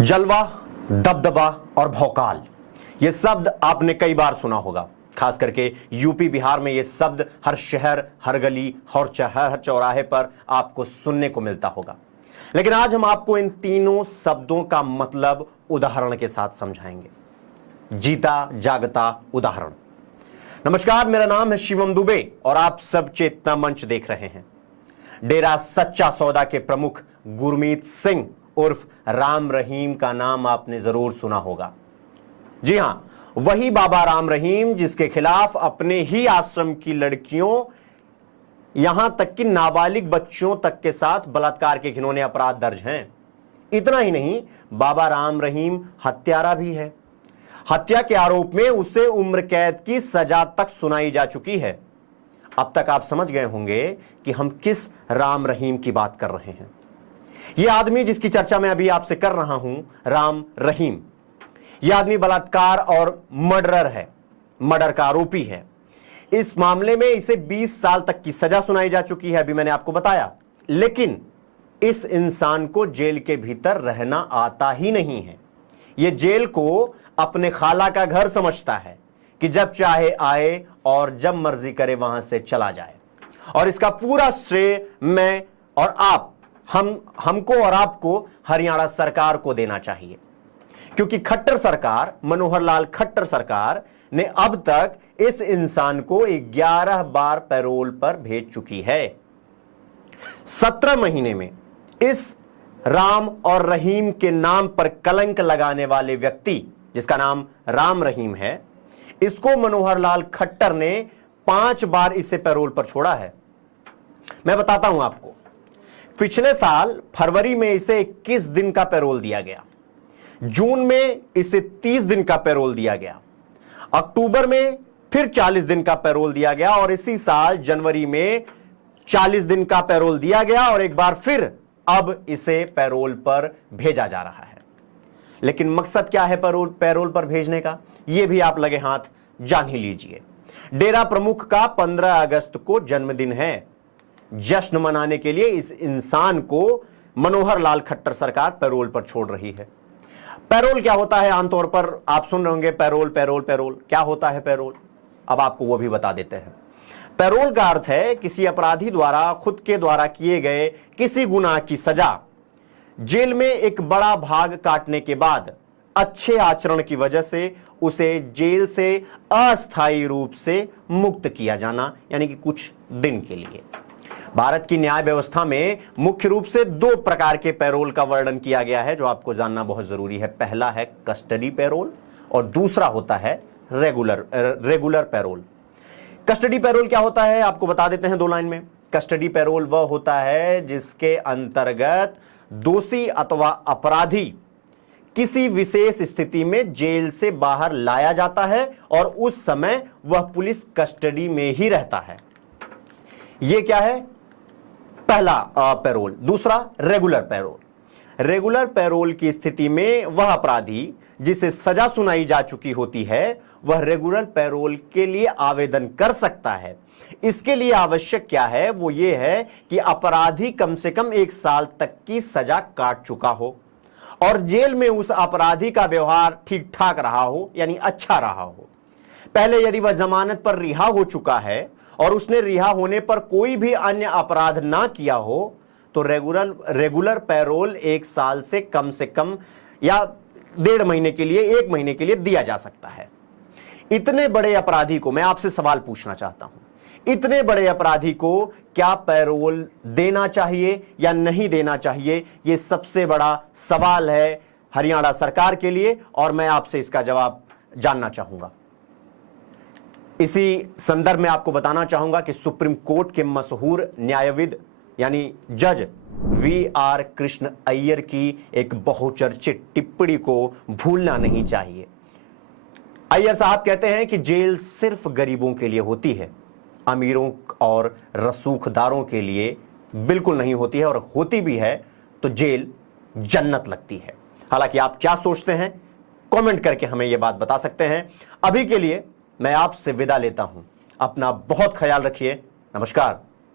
जलवा, दबदबा और भौकाल, ये शब्द आपने कई बार सुना होगा। खास करके यूपी बिहार में ये शब्द हर शहर, हर गली और हर चौराहे पर आपको सुनने को मिलता होगा। लेकिन आज हम आपको इन तीनों शब्दों का मतलब उदाहरण के साथ समझाएंगे। जीता जागता उदाहरण। नमस्कार, मेरा नाम है शिवम दुबे और आप सब चेतना मंच देख रहे हैं। डेरा सच्चा सौदा के प्रमुख गुरमीत सिंह उर्फ राम रहीम का नाम आपने जरूर सुना होगा। जी हां, वही बाबा राम रहीम जिसके खिलाफ अपने ही आश्रम की लड़कियों, यहां तक कि नाबालिग बच्चों तक के साथ बलात्कार के घिनौने अपराध दर्ज हैं। इतना ही नहीं, बाबा राम रहीम हत्यारा भी है। हत्या के आरोप में उसे उम्र कैद की सजा तक सुनाई जा चुकी है। अब तक आप समझ गए होंगे कि हम किस राम रहीम की बात कर रहे हैं। यह आदमी जिसकी चर्चा मैं अभी आपसे कर रहा हूं, राम रहीम, यह आदमी बलात्कार और मर्डरर है, मर्डर का आरोपी है। इस मामले में इसे 20 साल तक की सजा सुनाई जा चुकी है, अभी मैंने आपको बताया। लेकिन इस इंसान को जेल के भीतर रहना आता ही नहीं है। यह जेल को अपने खाला का घर समझता है कि जब चाहे आए और जब मर्जी करे वहां से चला जाए। और इसका पूरा श्रेय मैं और आप, हमको और आपको हरियाणा सरकार को देना चाहिए, क्योंकि खट्टर सरकार, मनोहर लाल खट्टर सरकार ने अब तक इस इंसान को 11 बार पैरोल पर भेज चुकी है। 17 महीने में इस राम और रहीम के नाम पर कलंक लगाने वाले व्यक्ति, जिसका नाम राम रहीम है, इसको मनोहर लाल खट्टर ने 5 बार इसे पैरोल पर छोड़ा है। मैं बताता हूं आपको। पिछले साल फरवरी में इसे 21 दिन का पैरोल दिया गया, जून में इसे 30 दिन का पैरोल दिया गया, अक्टूबर में फिर 40 दिन का पैरोल दिया गया और इसी साल जनवरी में 40 दिन का पैरोल दिया गया और एक बार फिर अब इसे पैरोल पर भेजा जा रहा है। लेकिन मकसद क्या है पैरोल पर भेजने का, यह भी आप लगे हाथ जान ही लीजिए। डेरा प्रमुख का 15 अगस्त को जन्मदिन है। जश्न मनाने के लिए इस इंसान को मनोहर लाल खट्टर सरकार पैरोल पर छोड़ रही है। पैरोल क्या होता है? आमतौर पर आप सुन रहे होंगे पैरोल पैरोल पैरोल। क्या होता है पैरोल? अब आपको वो भी बता देते हैं। पैरोल का अर्थ है किसी अपराधी द्वारा खुद के द्वारा किए गए किसी गुनाह की सजा जेल में एक बड़ा भाग काटने के बाद अच्छे आचरण की वजह से उसे जेल से अस्थायी रूप से मुक्त किया जाना, यानी कि कुछ दिन के लिए। भारत की न्याय व्यवस्था में मुख्य रूप से 2 प्रकार के पैरोल का वर्णन किया गया है, जो आपको जानना बहुत जरूरी है। पहला है कस्टडी पैरोल और दूसरा होता है रेगुलर पैरोल। कस्टडी पैरोल क्या होता है आपको बता देते हैं 2 लाइन में। कस्टडी पैरोल वह होता है जिसके अंतर्गत दोषी अथवा अपराधी किसी विशेष स्थिति में जेल से बाहर लाया जाता है और उस समय वह पुलिस कस्टडी में ही रहता है। यह क्या है? पहला पैरोल। दूसरा रेगुलर पैरोल। रेगुलर पैरोल की स्थिति में वह अपराधी जिसे सजा सुनाई जा चुकी होती है, वह रेगुलर पैरोल के लिए आवेदन कर सकता है। इसके लिए आवश्यक क्या है? वो ये है कि अपराधी कम से कम 1 साल तक की सजा काट चुका हो और जेल में उस अपराधी का व्यवहार ठीक ठाक रहा हो, यानी अच्छा रहा हो। पहले यदि वह जमानत पर रिहा हो चुका है और उसने रिहा होने पर कोई भी अन्य अपराध ना किया हो, तो रेगुलर पैरोल 1 साल से कम या 1.5 महीने के लिए, 1 महीने के लिए दिया जा सकता है। इतने बड़े अपराधी को मैं आपसे सवाल पूछना चाहता हूं, इतने बड़े अपराधी को क्या पैरोल देना चाहिए या नहीं देना चाहिए? यह सबसे बड़ा सवाल है हरियाणा सरकार के लिए और मैं आपसे इसका जवाब जानना चाहूंगा। इसी संदर्भ में आपको बताना चाहूंगा कि सुप्रीम कोर्ट के मशहूर न्यायविद यानी जज VR कृष्ण अय्यर की एक बहुचर्चित टिप्पणी को भूलना नहीं चाहिए। अय्यर साहब कहते हैं कि जेल सिर्फ गरीबों के लिए होती है, अमीरों और रसूखदारों के लिए बिल्कुल नहीं होती है, और होती भी है तो जेल जन्नत लगती है। हालांकि आप क्या सोचते हैं, कमेंट करके हमें यह बात बता सकते हैं। अभी के लिए मैं आपसे विदा लेता हूं। अपना बहुत ख्याल रखिए। नमस्कार।